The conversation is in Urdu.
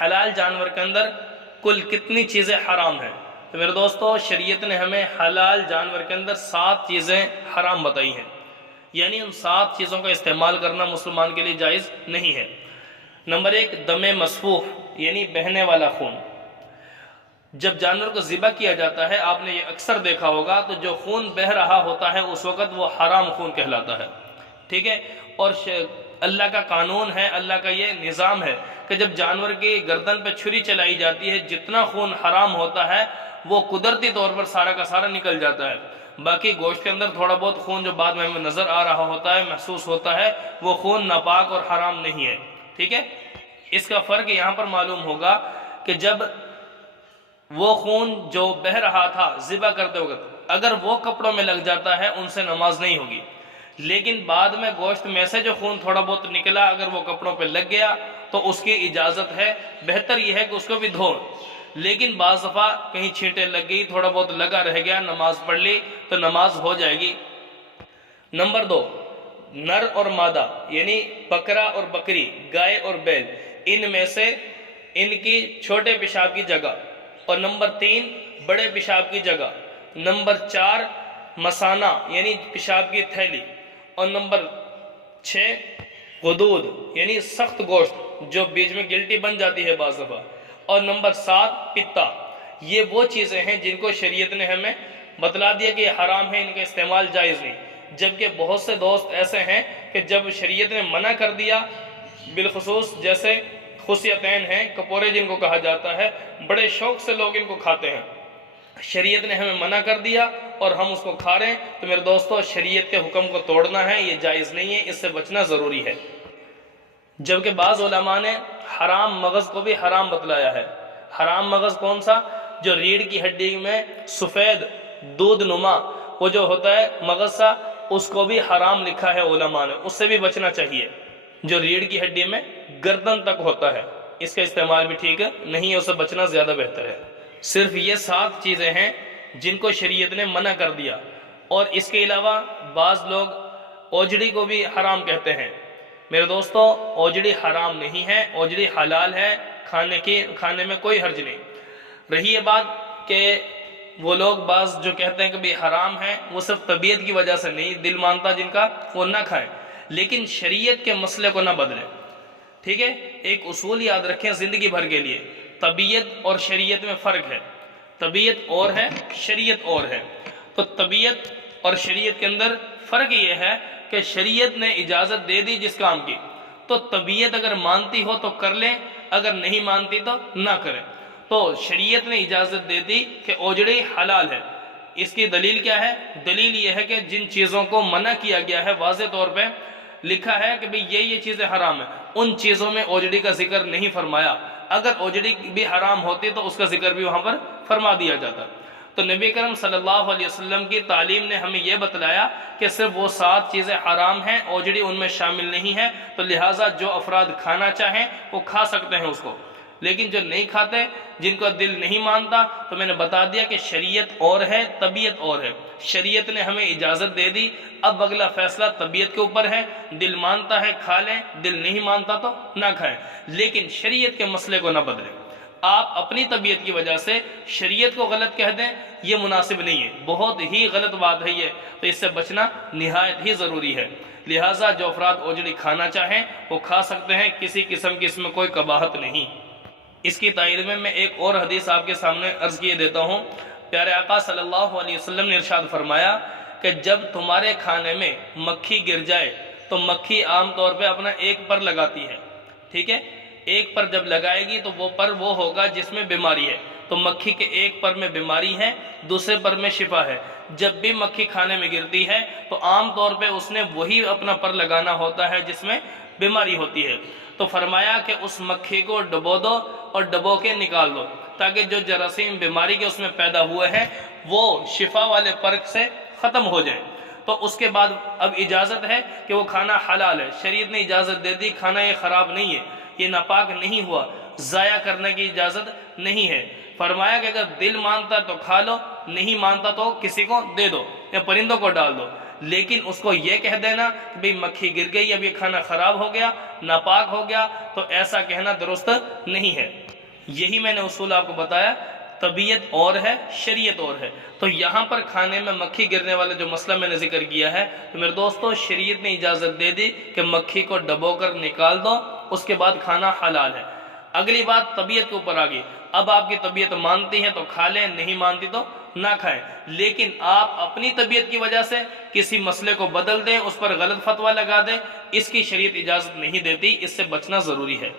حلال جانور کے اندر کل کتنی چیزیں حرام ہیں؟ تو میرے دوستو، شریعت نے ہمیں حلال جانور کے اندر 7 چیزیں حرام بتائی ہیں، یعنی ان 7 چیزوں کا استعمال کرنا مسلمان کے لیے جائز نہیں ہے۔ نمبر 1، دم مسفوح یعنی بہنے والا خون۔ جب جانور کو ذبح کیا جاتا ہے، آپ نے یہ اکثر دیکھا ہوگا، تو جو خون بہہ رہا ہوتا ہے اس وقت وہ حرام خون کہلاتا ہے، ٹھیک ہے۔ اور اللہ کا قانون ہے، اللہ کا یہ نظام ہے کہ جب جانور کی گردن پہ چھری چلائی جاتی ہے، جتنا خون حرام ہوتا ہے وہ قدرتی طور پر سارا کا سارا نکل جاتا ہے۔ باقی گوشت کے اندر تھوڑا بہت خون جو بعد میں ہمیں نظر آ رہا ہوتا ہے، محسوس ہوتا ہے، وہ خون ناپاک اور حرام نہیں ہے، ٹھیک ہے۔ اس کا فرق یہاں پر معلوم ہوگا کہ جب وہ خون جو بہہ رہا تھا ذبح کرتے وقت، اگر وہ کپڑوں میں لگ جاتا ہے ان سے نماز نہیں ہوگی، لیکن بعد میں گوشت میں سے جو خون تھوڑا بہت نکلا اگر وہ کپڑوں پہ لگ گیا تو اس کی اجازت ہے، بہتر یہ ہے کہ اس کو بھی دھو۔ لیکن بعض دفعہ کہیں چھینٹیں لگ گئی، تھوڑا بہت لگا رہ گیا، نماز پڑھ لی تو نماز ہو جائے گی۔ نمبر 2، نر اور مادہ یعنی بکرا اور بکری، گائے اور بیل، ان میں سے ان کی چھوٹے پیشاب کی جگہ، اور نمبر 3، بڑے پیشاب کی جگہ، نمبر 4، مثانہ یعنی پیشاب کی تھیلی، اور نمبر 6، غدود یعنی سخت گوشت جو بیچ میں گلٹی بن جاتی ہے بعض دفعہ، اور نمبر 7، پتا۔ یہ وہ چیزیں ہیں جن کو شریعت نے ہمیں بتلا دیا کہ یہ حرام ہے، ان کا استعمال جائز نہیں۔ جبکہ بہت سے دوست ایسے ہیں کہ جب شریعت نے منع کر دیا، بالخصوص جیسے خصیتین ہیں، کپورے جن کو کہا جاتا ہے، بڑے شوق سے لوگ ان کو کھاتے ہیں، شریعت نے ہمیں منع کر دیا اور ہم اس کو کھا رہے ہیں، تو میرے دوستو شریعت کے حکم کو توڑنا ہے، یہ جائز نہیں ہے، اس سے بچنا ضروری ہے۔ جبکہ بعض علماء نے حرام مغز کو بھی حرام بتلایا ہے۔ حرام مغز کون سا؟ جو ریڑھ کی ہڈی میں سفید دودھ نما وہ جو ہوتا ہے مغز سا، اس کو بھی حرام لکھا ہے علماء نے، اس سے بھی بچنا چاہیے۔ جو ریڑھ کی ہڈی میں گردن تک ہوتا ہے، اس کا استعمال بھی ٹھیک ہے نہیں ہے، اسے بچنا زیادہ بہتر ہے۔ صرف یہ 7 چیزیں ہیں جن کو شریعت نے منع کر دیا، اور اس کے علاوہ بعض لوگ اوجڑی کو بھی حرام کہتے ہیں۔ میرے دوستو، اوجڑی حرام نہیں ہے، اوجڑی حلال ہے، کھانے میں کوئی حرج نہیں۔ رہی یہ بات کہ وہ لوگ بعض جو کہتے ہیں کہ بھی حرام ہے، وہ صرف طبیعت کی وجہ سے نہیں، دل مانتا جن کا وہ نہ کھائیں، لیکن شریعت کے مسئلے کو نہ بدلیں، ٹھیک ہے۔ ایک اصول یاد رکھیں زندگی بھر کے لیے، طبیعت اور شریعت میں فرق ہے، طبیعت اور ہے، شریعت اور ہے۔ تو طبیعت اور شریعت کے اندر فرق یہ ہے کہ شریعت نے اجازت دے دی جس کام کی، تو طبیعت اگر مانتی ہو تو کر لیں، اگر نہیں مانتی تو نہ کریں۔ تو شریعت نے اجازت دے دی کہ اوجڑی حلال ہے۔ اس کی دلیل کیا ہے؟ دلیل یہ ہے کہ جن چیزوں کو منع کیا گیا ہے، واضح طور پہ لکھا ہے کہ یہ چیزیں حرام ہیں، ان چیزوں میں اوجڑی کا ذکر نہیں فرمایا۔ اگر اوجڑی بھی حرام ہوتی تو اس کا ذکر بھی وہاں پر فرما دیا جاتا۔ تو نبی کرم صلی اللہ علیہ وسلم کی تعلیم نے ہمیں یہ بتلایا کہ صرف وہ 7 چیزیں حرام ہیں، اوجڑی ان میں شامل نہیں ہے، تو لہٰذا جو افراد کھانا چاہیں وہ کھا سکتے ہیں اس کو، لیکن جو نہیں کھاتے، جن کا دل نہیں مانتا، تو میں نے بتا دیا کہ شریعت اور ہے، طبیعت اور ہے۔ شریعت نے ہمیں اجازت دے دی، اب اگلا فیصلہ طبیعت کے اوپر ہے، دل مانتا ہے کھا لیں، دل نہیں مانتا تو نہ کھائیں، لیکن شریعت کے مسئلے کو نہ بدلیں۔ آپ اپنی طبیعت کی وجہ سے شریعت کو غلط کہہ دیں، یہ مناسب نہیں ہے، بہت ہی غلط بات ہے یہ، تو اس سے بچنا نہایت ہی ضروری ہے۔ لہٰذا جو افراد اوجڑی کھانا چاہیں وہ کھا سکتے ہیں، کسی قسم کی اس میں کوئی قباحت نہیں۔ اس کی تائید میں ایک اور حدیث آپ کے سامنے عرض کیے دیتا ہوں۔ پیارے آقا صلی اللہ علیہ وسلم نے ارشاد فرمایا کہ جب تمہارے کھانے میں مکھی گر جائے تو مکھی عام طور پہ اپنا ایک پر لگاتی ہے، ٹھیک ہے۔ ایک پر جب لگائے گی تو وہ پر وہ ہوگا جس میں بیماری ہے، تو مکھی کے ایک پر میں بیماری ہے، دوسرے پر میں شفا ہے۔ جب بھی مکھی کھانے میں گرتی ہے تو عام طور پہ اس نے وہی اپنا پر لگانا ہوتا ہے جس میں بیماری ہوتی ہے۔ تو فرمایا کہ اس مکھی کو ڈبو دو اور ڈبو کے نکال دو، تاکہ جو جراثیم بیماری کے اس میں پیدا ہوئے ہیں وہ شفا والے پرک سے ختم ہو جائیں۔ تو اس کے بعد اب اجازت ہے کہ وہ کھانا حلال ہے، شریعت نے اجازت دے دی، کھانا یہ خراب نہیں ہے، یہ ناپاک نہیں ہوا، ضائع کرنے کی اجازت نہیں ہے۔ فرمایا کہ اگر دل مانتا تو کھا لو، نہیں مانتا تو کسی کو دے دو یا پرندوں کو ڈال دو، لیکن اس کو یہ کہہ دینا کہ بھئی مکھی گر گئی، اب یہ کھانا خراب ہو گیا، ناپاک ہو گیا، تو ایسا کہنا درست نہیں ہے۔ یہی میں نے اصول آپ کو بتایا، طبیعت اور ہے، شریعت اور ہے۔ تو یہاں پر کھانے میں مکھی گرنے والا جو مسئلہ میں نے ذکر کیا ہے، تو میرے دوستو شریعت نے اجازت دے دی کہ مکھی کو ڈبو کر نکال دو، اس کے بعد کھانا حلال ہے۔ اگلی بات طبیعت کے اوپر آگئی، اب آپ کی طبیعت مانتی ہے تو کھا لیں، نہیں مانتی تو نہ کھائیں، لیکن آپ اپنی طبیعت کی وجہ سے کسی مسئلے کو بدل دیں، اس پر غلط فتویٰ لگا دیں، اس کی شریعت اجازت نہیں دیتی، اس سے بچنا ضروری ہے۔